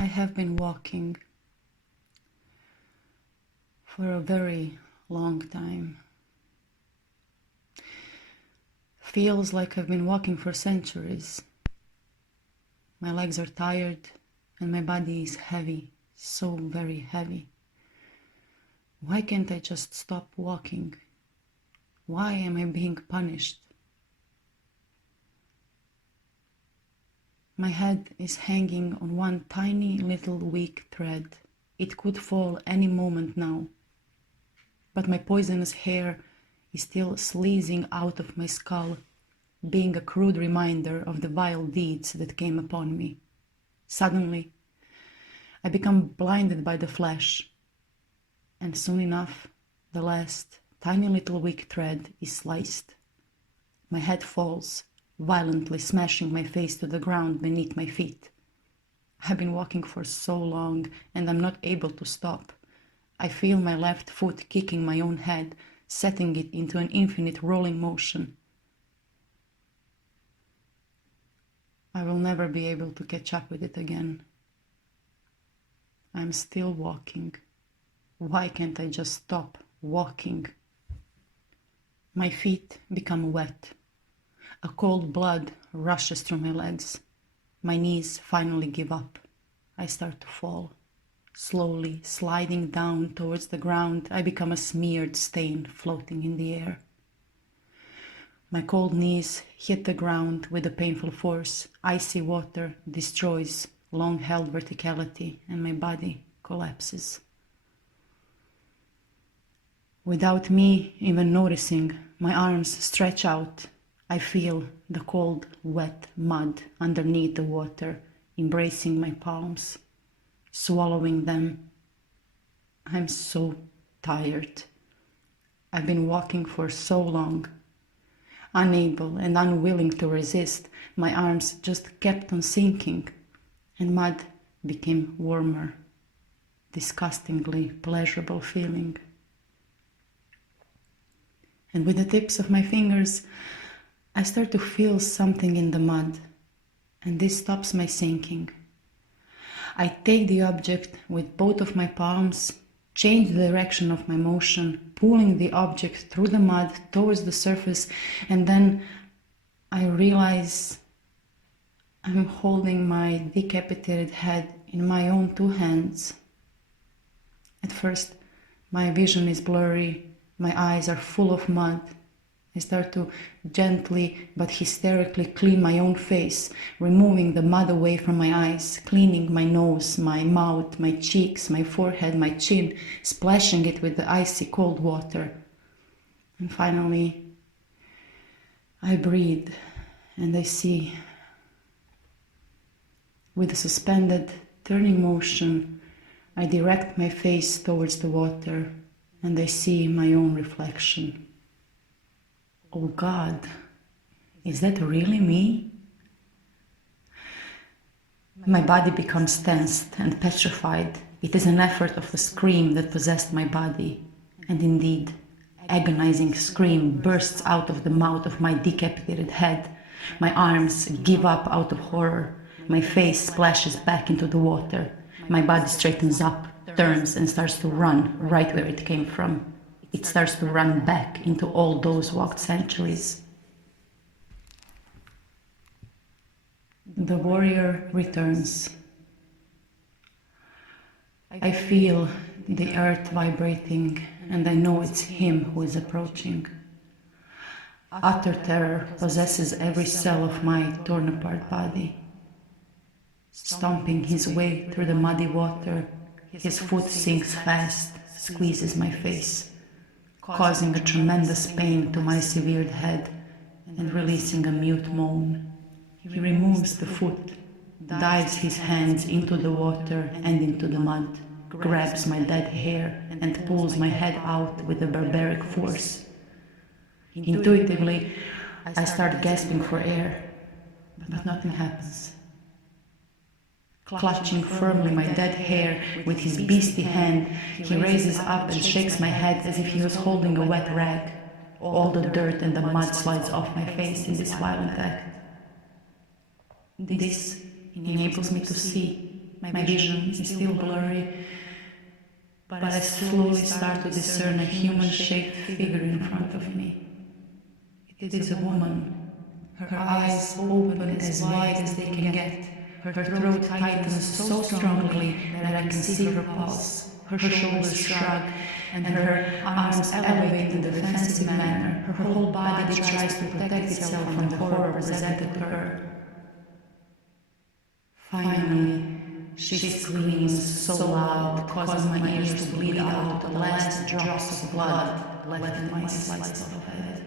I have been walking for a very long time. Feels like I've been walking for centuries. My legs are tired and my body is heavy, so very heavy. Why can't I just stop walking? Why am I being punished? My head is hanging on one tiny little weak thread. It could fall any moment now. But my poisonous hair is still sleazing out of my skull, being a crude reminder of the vile deeds that came upon me. Suddenly, I become blinded by the flash, and soon enough, the last tiny little weak thread is sliced. My head falls, violently smashing my face to the ground beneath my feet. I've been walking for so long, and I'm not able to stop. I feel my left foot kicking my own head, setting it into an infinite rolling motion. I will never be able to catch up with it again. I'm still walking. Why can't I just stop walking? My feet become wet. A cold blood rushes through my legs. My knees finally give up. I start to fall. Slowly sliding down towards the ground, I become a smeared stain floating in the air. My cold knees hit the ground with a painful force. Icy water destroys long-held verticality, and my body collapses. Without me even noticing, my arms stretch out. I feel the cold, wet mud underneath the water, embracing my palms, swallowing them. I'm so tired. I've been walking for so long. Unable and unwilling to resist, my arms just kept on sinking, and mud became warmer, disgustingly pleasurable feeling. And with the tips of my fingers, I start to feel something in the mud, and this stops my sinking. I take the object with both of my palms, change the direction of my motion, pulling the object through the mud towards the surface, and then I realize I'm holding my decapitated head in my own two hands. At first, my vision is blurry, my eyes are full of mud. I start to gently but hysterically clean my own face, removing the mud away from my eyes, cleaning my nose, my mouth, my cheeks, my forehead, my chin, splashing it with the icy cold water. And finally, I breathe and I see. With a suspended, turning motion, I direct my face towards the water and I see my own reflection. Oh God, is that really me? My body becomes tensed and petrified. It is an effort of the scream that possessed my body. And indeed, agonizing scream bursts out of the mouth of my decapitated head. My arms give up out of horror. My face splashes back into the water. My body straightens up, turns, and starts to run right where it came from. It starts to run back into all those walked centuries. The warrior returns. I feel the earth vibrating, and I know it's him who is approaching. Utter terror possesses every cell of my torn apart body. Stomping his way through the muddy water, his foot sinks fast, squeezes my face, causing a tremendous pain to my severed head and releasing a mute moan. He removes the foot, dives his hands into the water and into the mud, grabs my dead hair and pulls my head out with a barbaric force. Intuitively, I start gasping for air, but nothing happens. Clutching firmly my dead hair with his beastly hand, he raises up and shakes my head as if he was holding a wet rag. All the dirt and the mud slides off my face in this violent act. This enables me to see. My vision is still blurry, but I slowly start to discern a human-shaped figure in front of me. It is a woman, her eyes open as wide as they can get, her throat tightens so strongly that I can see her pulse, her shoulders shrug, and her arms elevate in a defensive manner. Her whole body tries to protect itself from the horror presented to her. Finally, she screams so loud, causing my ears to bleed out the last drops of blood left in my sliced off head.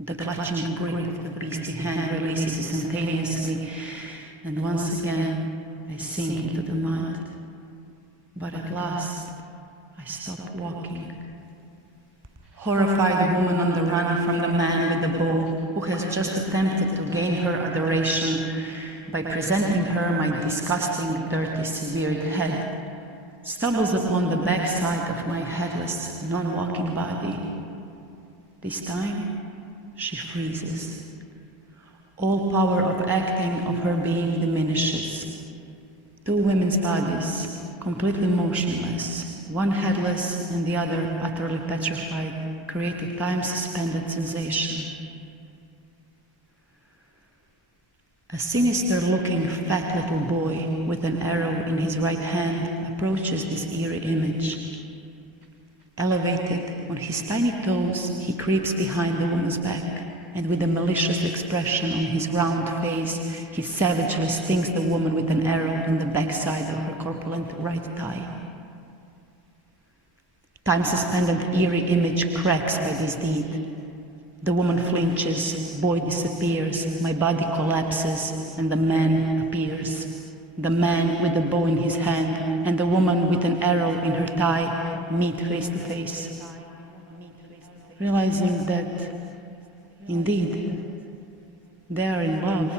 The clutching grip of the beastly hand releases instantaneously, and once again I sink into the mud. But at last, I stop walking. Horrified, the woman on the run from the man with the bow, who has just attempted to gain her adoration by presenting her my disgusting, dirty, severed head, stumbles upon the backside of my headless, non-walking body. This time, she freezes. All power of acting of her being diminishes. Two women's bodies, completely motionless, one headless and the other utterly petrified, create a time-suspended sensation. A sinister-looking fat little boy with an arrow in his right hand approaches this eerie image. Elevated on his tiny toes, he creeps behind the woman's back, and with a malicious expression on his round face, he savagely stings the woman with an arrow in the backside of her corpulent right thigh. Time-suspended eerie image cracks by this deed. The woman flinches, boy disappears, my body collapses, and the man appears. The man with the bow in his hand and the woman with an arrow in her thigh meet face to face. Realizing that, indeed, they are in love.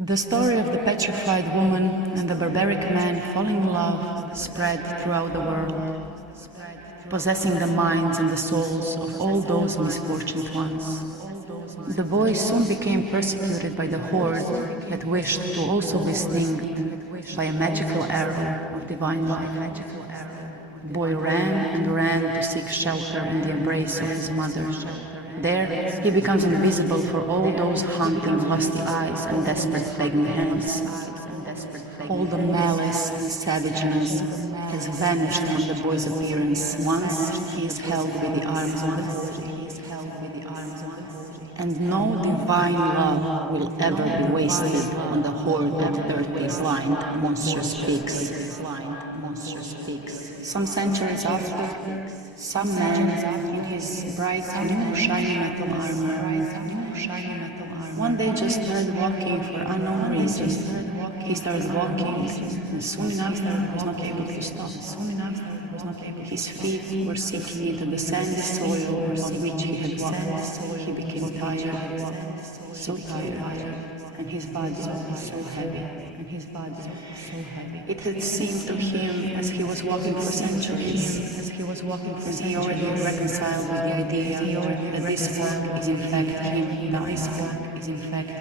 The story of the petrified woman and the barbaric man falling in love spread throughout the world, possessing the minds and the souls of all those misfortunate ones. The boy soon became persecuted by the horde that wished to also be stinged by a magical arrow of divine life. Boy ran and ran to seek shelter in the embrace of his mother. There, he becomes invisible for all those hunting lusty eyes and desperate begging hands. All the malice and savageness has vanished from the boy's appearance once he is held with the arms of the horde. And no divine love will ever be wasted on the horde of dirty, blind, monstrous pigs. Some centuries after, some man in his bright new shiny metal armor one day just started walking for unknown reason. He started walking, and soon enough he was not able to stop. His feet were sinking into the sandy soil on which he had walked. He became tired, so tired, and his body was so heavy. It had seemed to him as he was walking for centuries, and he already reconciled with the idea that this work is in fact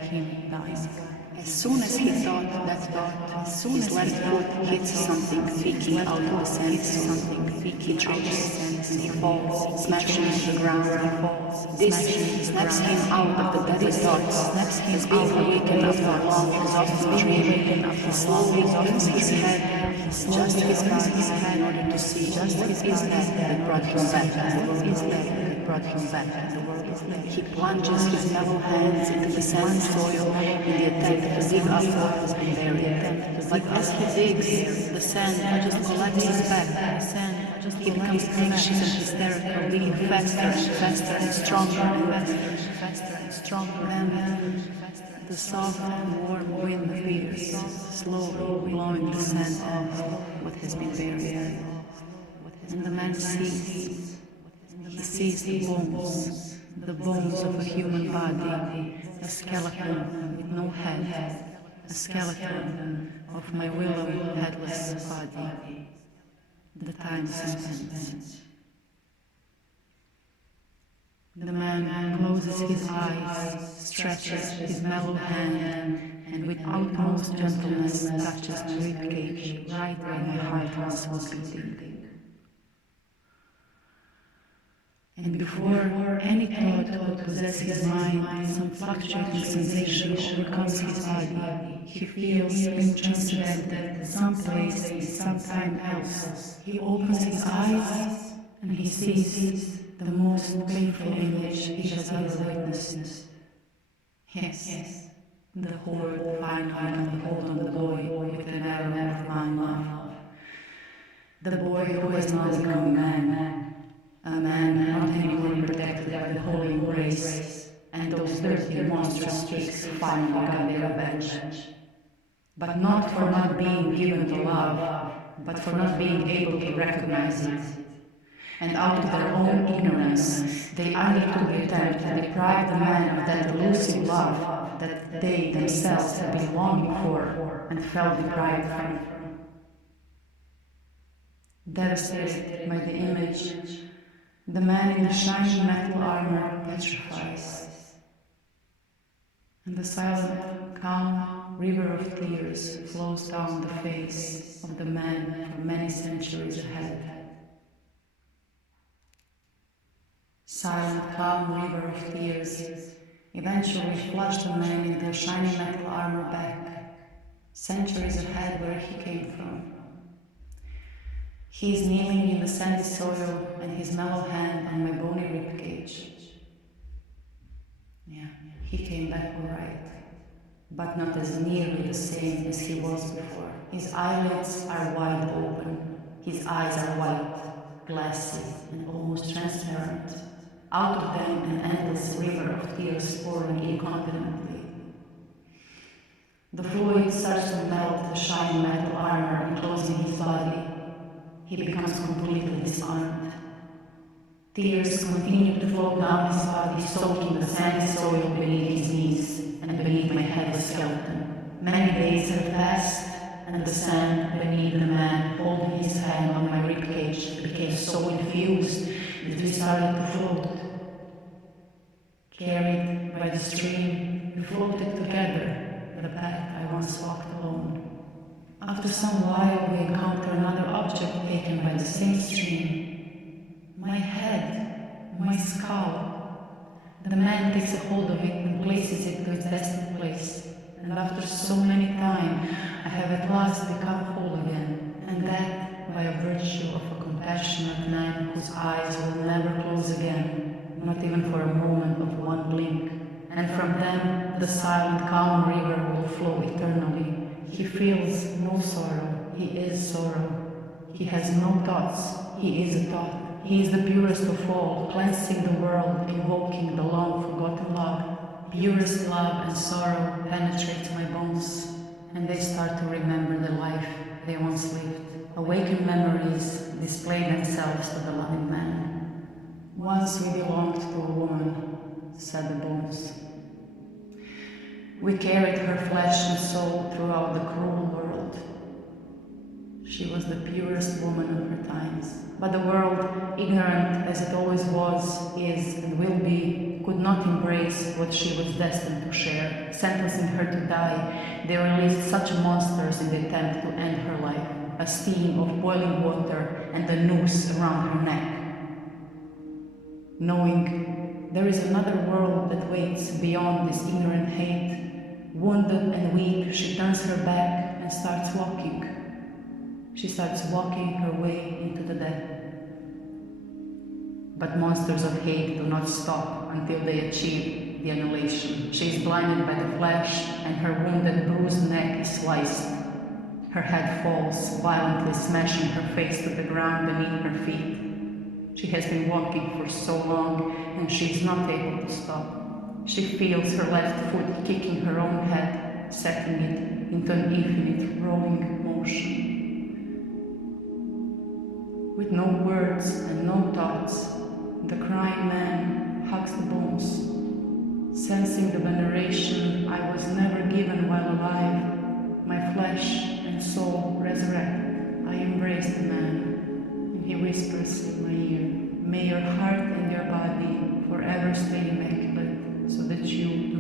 him dying. As soon as he thought that thought, his left foot hits something peeking out of the sand. He trips and he falls, smashing to the ground. This snaps him out of the deadly thoughts, as being awakened after a long exhausting dream. He slowly turns his head, just his back, in order to see what is that brought him back. He plunges his mellow hands into the sandy soil in the attempt to dig up what has been buried. But as he digs, the sand just collapses back. He becomes anxious and hysterical, digging faster and stronger. Then the soft, warm wind appears, slowly blowing the sand off what has been buried. And the man sees. He sees the bones of a human body, a skeleton with no head, a skeleton of my willow headless body. The time suspends. The man closes his eyes, stretches his mellow hand, and with utmost gentleness touches my ribcage, right where my heart once was beating. And before any thought could possess his mind, some fluctuating sensation overcomes his body. He feels being transcendented, someplace and sometime else. He opens his eyes and he sees the most painful image he has ever witnessed. Yes, the horde finally can hold on the boy with an arrow of divine love. The boy who has now become a man not anymore protected by the holy embrace, and those dirty monstrous tricks finally got their revenge. But not for not being given to love, but for not being able to recognize it. And out of their own ignorance, they undertook the attempt to deprive the man of that elusive love that they themselves had been longing for and felt deprived from. Devastated by the image, the man in the shiny metal armor petrifies, and the silent, calm river of tears flows down the face of the man for many centuries ahead. Silent, calm river of tears eventually flushed the man in the shiny metal armor back, centuries ahead where he came from. He is kneeling in the sandy soil and his mellow hand on my bony ribcage. Yeah, he came back all right, but not as nearly the same as he was before. His eyelids are wide open, his eyes are white, glassy, and almost transparent. Out of them an endless river of tears pouring incontinently. The fluid starts to melt the shiny metal armor enclosing his body. He becomes completely disarmed. Tears continue to flow down his body, soaking the sandy soil beneath his knees and beneath my headless skeleton. Many days have passed, and the sand beneath the man holding his hand on my ribcage became so infused that we started to float. Carried by the stream, we floated together the path I once walked alone. After some while, we encounter another object taken by the same stream. My head, my skull. The man takes a hold of it and places it to its destined place. And after so many times, I have at last become whole again. And that by a virtue of a compassionate man whose eyes will never close again, not even for a moment of one blink. And from them, the silent, calm river will flow eternally. He feels no sorrow, he is sorrow. He has no thoughts, he is a thought. He is the purest of all, cleansing the world, invoking the long-forgotten love. Purest love and sorrow penetrate my bones, and they start to remember the life they once lived. Awakened memories display themselves to the loving man. Once we belonged to a woman, said the bones. We carried her flesh and soul throughout the cruel world. She was the purest woman of her times. But the world, ignorant as it always was, is, and will be, could not embrace what she was destined to share. Sentencing her to die, they released such monsters in the attempt to end her life. A steam of boiling water and a noose around her neck. Knowing there is another world that waits beyond this ignorant hate, wounded and weak, she turns her back and starts walking. She starts walking her way into the death. But monsters of hate do not stop until they achieve the annihilation. She is blinded by the flash, and her wounded, bruised neck is sliced. Her head falls, violently smashing her face to the ground beneath her feet. She has been walking for so long, and she is not able to stop. She feels her left foot kicking her own head, setting it into an infinite rolling motion. With no words and no thoughts, the crying man hugs the bones. Sensing the veneration I was never given while alive, my flesh and soul resurrect. I embrace the man, and he whispers in my ear, "May your heart and your body forever stay immaculate, so that you